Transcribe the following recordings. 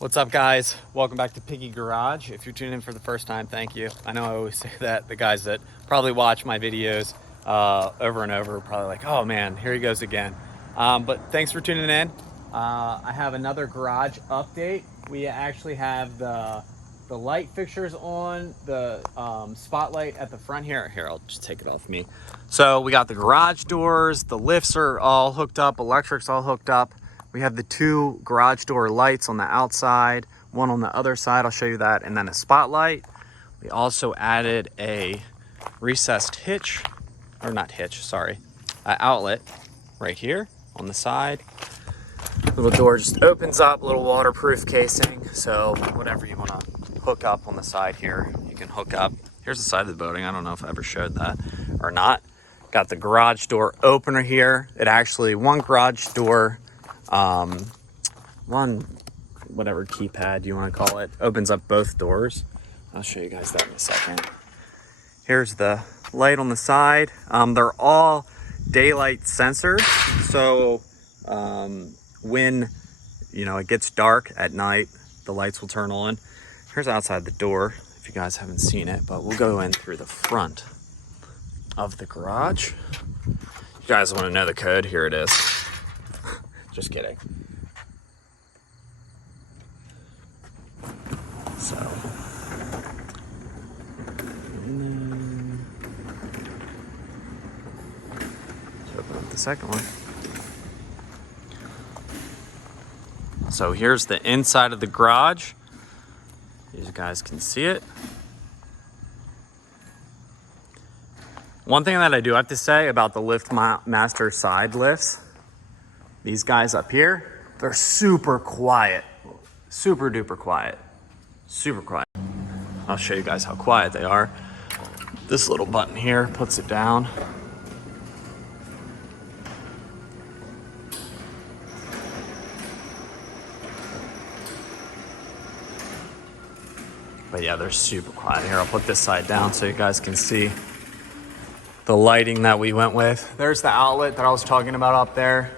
What's up, guys? Welcome back to Piggy Garage. If you're tuning in for the first time, thank you. I know I always say that. The guys that probably watch my videos over and over are probably like, oh man, here he goes again. But thanks for tuning in. I have another garage update. We actually have the light fixtures on, the spotlight at the front here. Here, I'll just take it off me. So we got the garage doors, the lifts are all hooked up, electric's all hooked up. We have the two garage door lights on the outside, one on the other side, I'll show you that, and then a spotlight. We also added a recessed hitch, or not hitch, sorry, outlet right here on the side. Little door just opens up, little waterproof casing, so whatever you want to hook up on the side here, you can hook up. Here's the side of the building, I don't know if I ever showed that or not. Got the garage door opener here. It actually, one garage door, one whatever keypad you want to call it, opens up both doors. I'll show you guys that in a second. Here's the light on the side. They're all daylight sensors, so when it gets dark at night, the lights will turn on. Here's outside the door if you guys haven't seen it, but we'll go in through the front of the garage. You guys want to know the code? Here it is. Just kidding. So, let's open up the second one. So here's the inside of the garage. You guys can see it. One thing that I do have to say about the LiftMaster side lifts, these guys up here, they're super quiet, super duper quiet, super quiet. I'll show you guys how quiet they are. This little button here puts it down. But yeah, they're super quiet. Here, I'll put this side down so you guys can see the lighting that we went with. There's the outlet that I was talking about up there.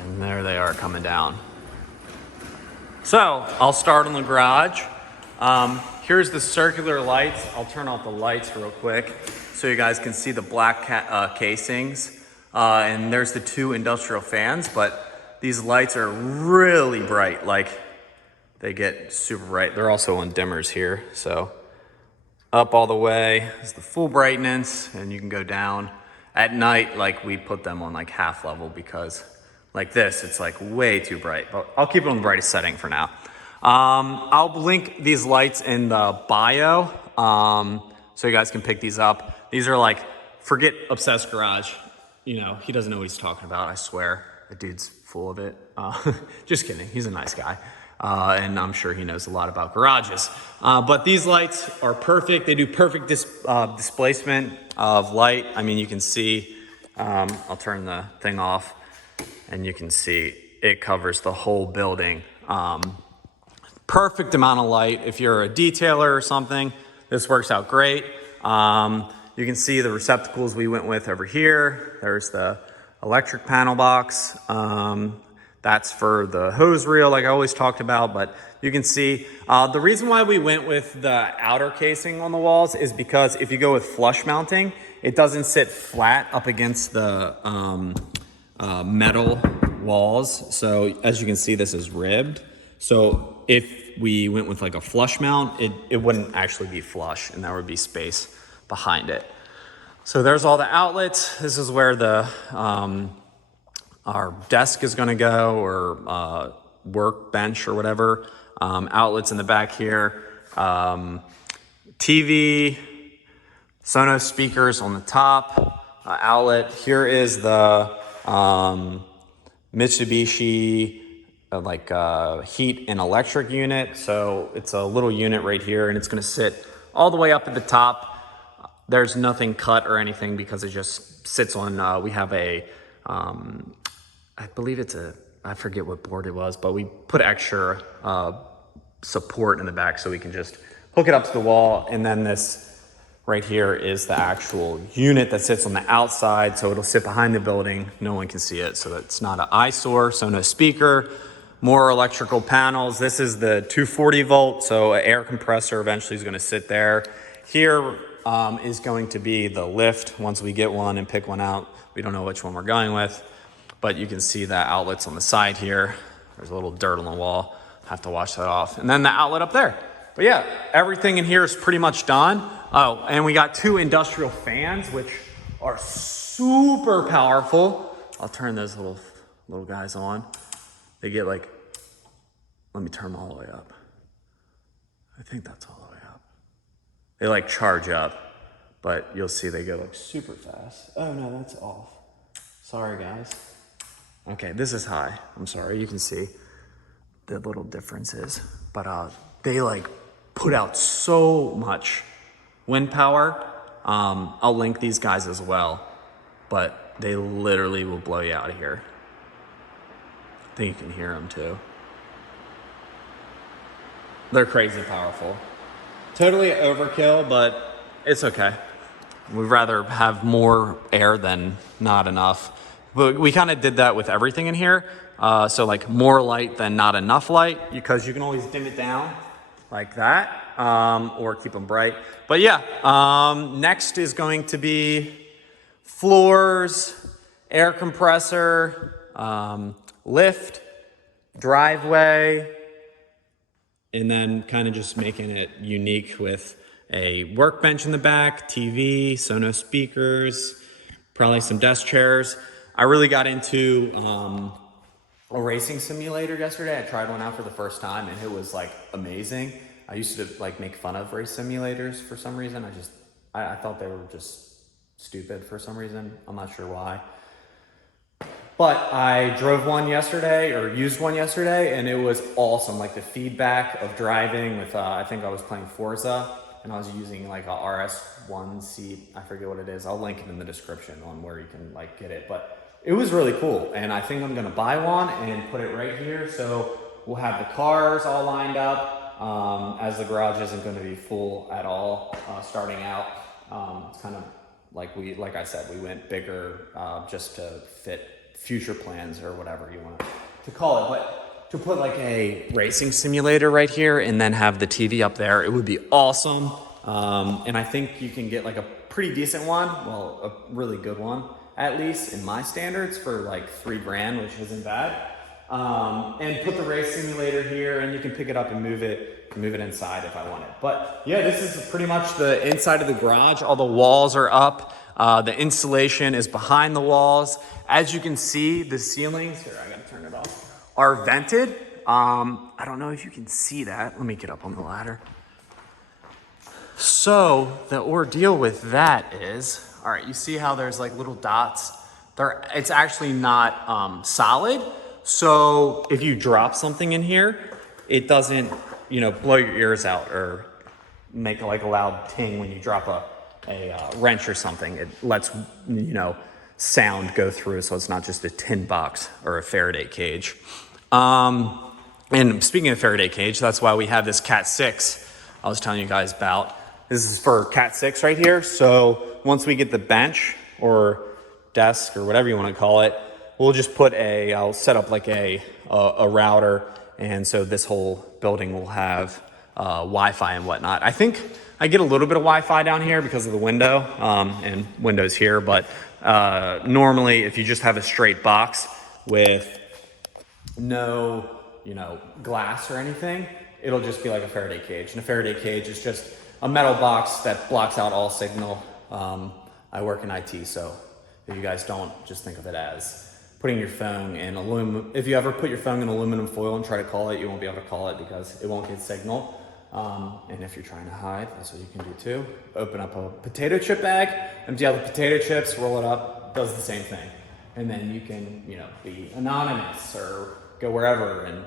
And there they are coming down. So I'll start on the garage. Here's the circular lights. I'll turn off the lights real quick so you guys can see the black casings. And there's the two industrial fans, but these lights are really bright. Like, they get super bright. They're also on dimmers here. So up all the way is the full brightness, and you can go down. At night, like, we put them on like half level because like this, it's like way too bright, but I'll keep it on the brightest setting for now. I'll link these lights in the bio so you guys can pick these up. These are like, forget Obsessed Garage. He doesn't know what he's talking about, I swear. The dude's full of it. Just kidding, he's a nice guy. And I'm sure he knows a lot about garages. But these lights are perfect. They do perfect displacement of light. I mean, you can see, I'll turn the thing off, and you can see it covers the whole building. Perfect amount of light. If you're a detailer or something, this works out great. You can see the receptacles we went with over here. There's the electric panel box. That's for the hose reel, like I always talked about, but you can see the reason why we went with the outer casing on the walls is because if you go with flush mounting, it doesn't sit flat up against the metal walls. So as you can see, this is ribbed. So if we went with like a flush mount, it wouldn't actually be flush, and there would be space behind it. So there's all the outlets. This is where the our desk is gonna go, or workbench or whatever. Outlets in the back here. TV, Sonos speakers on the top. Outlet. Here is the Mitsubishi heat and electric unit. So it's a little unit right here, and it's gonna sit all the way up at the top. There's nothing cut or anything because it just sits on, we have a, I believe it's I forget what board it was, but we put extra support in the back so we can just hook it up to the wall. And then this Right here is the actual unit that sits on the outside, so it'll sit behind the building. No one can see it, so it's not an eyesore, so no speaker. More electrical panels. This is the 240 volt, so an air compressor eventually is gonna sit there. Here is going to be the lift once we get one and pick one out. We don't know which one we're going with, but you can see the outlets on the side here. There's a little dirt on the wall. Have to wash that off. And then the outlet up there. But yeah, everything in here is pretty much done. Oh, and we got 2 industrial fans, which are super powerful. I'll turn those little guys on. They get like, let me turn them all the way up. I think that's all the way up. They like charge up, but you'll see they go like super fast. Oh no, that's off. Sorry guys. Okay, this is high. I'm sorry, you can see the little differences. But they like put out so much wind power. I'll link these guys as well, but they literally will blow you out of here. I think you can hear them too. They're crazy powerful. Totally overkill, but it's okay. We'd rather have more air than not enough. But we kind of did that with everything in here. So like more light than not enough light, because you can always dim it down like that, or keep them bright. But yeah, next is going to be floors, air compressor, lift, driveway, and then kind of just making it unique with a workbench in the back, TV, Sonos speakers, probably some desk chairs. I really got into a racing simulator yesterday. I tried one out for the first time and it was like amazing. I used to like make fun of race simulators for some reason. I thought they were just stupid for some reason. I'm not sure why. But I drove one yesterday, or used one yesterday, and it was awesome. Like the feedback of driving with, I think I was playing Forza, and I was using like a RS1 seat. I forget what it is. I'll link it in the description on where you can like get it. But it was really cool, and I think I'm gonna buy one and put it right here. So we'll have the cars all lined up, as the garage isn't gonna be full at all starting out. It's kind of like I said, we went bigger just to fit future plans or whatever you want to call it. But to put like a racing simulator right here and then have the TV up there, it would be awesome. And I think you can get like a pretty decent one, well, a really good one, at least in my standards, for like $3,000, which isn't bad. And put the race simulator here, and you can pick it up and move it inside if I want it. But yeah, this is pretty much the inside of the garage. All the walls are up. The insulation is behind the walls. As you can see, the ceilings, here, I gotta turn it off, are vented. I don't know if you can see that. Let me get up on the ladder. So the ordeal with that is, all right, you see how there's like little dots? It's actually not solid. So if you drop something in here, it doesn't, blow your ears out or make like a loud ting when you drop a wrench or something. It lets, sound go through, so it's not just a tin box or a Faraday cage. And speaking of Faraday cage, that's why we have this Cat 6 I was telling you guys about. This is for Cat 6 right here. So once we get the bench or desk or whatever you want to call it, we'll just put I'll set up like a router, and so this whole building will have Wi-Fi and whatnot. I think I get a little bit of Wi-Fi down here because of the window and windows here, but normally if you just have a straight box with no, glass or anything, it'll just be like a Faraday cage. And a Faraday cage is just a metal box that blocks out all signal. I work in IT, so if you guys don't, just think of it as putting your phone in aluminum. If you ever put your phone in aluminum foil and try to call it, you won't be able to call it because it won't get signal. And if you're trying to hide, that's what you can do too. Open up a potato chip bag, empty out the potato chips, roll it up, does the same thing. And then you can, be anonymous or go wherever and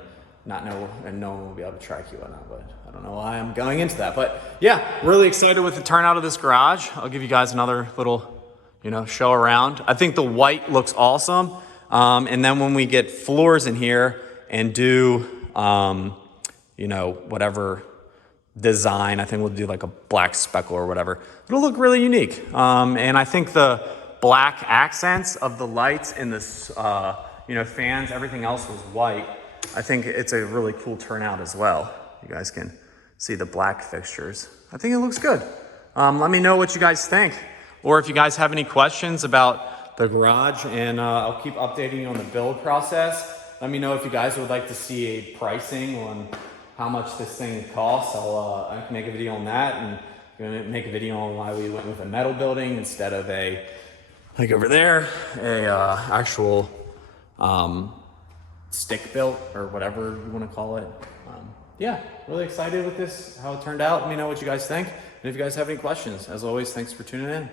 not know, and no one will be able to track you or not, but I don't know why I'm going into that. But yeah, really excited with the turnout of this garage. I'll give you guys another little, show around. I think the white looks awesome. And then when we get floors in here and do, whatever design. I think we'll do like a black speckle or whatever. It'll look really unique. And I think the black accents of the lights and the fans, everything else was white. I think it's a really cool turnout as well. You guys can see the black fixtures. I think it looks good. Let me know what you guys think, or if you guys have any questions about the garage, and I'll keep updating you on the build process. Let me know if you guys would like to see a pricing on how much this thing costs. I can make a video on that, and I'm gonna make a video on why we went with a metal building instead of a, like over there, actual stick built or whatever you want to call it. Yeah, really excited with this, how it turned out. Let me know what you guys think, and if you guys have any questions. As always, thanks for tuning in.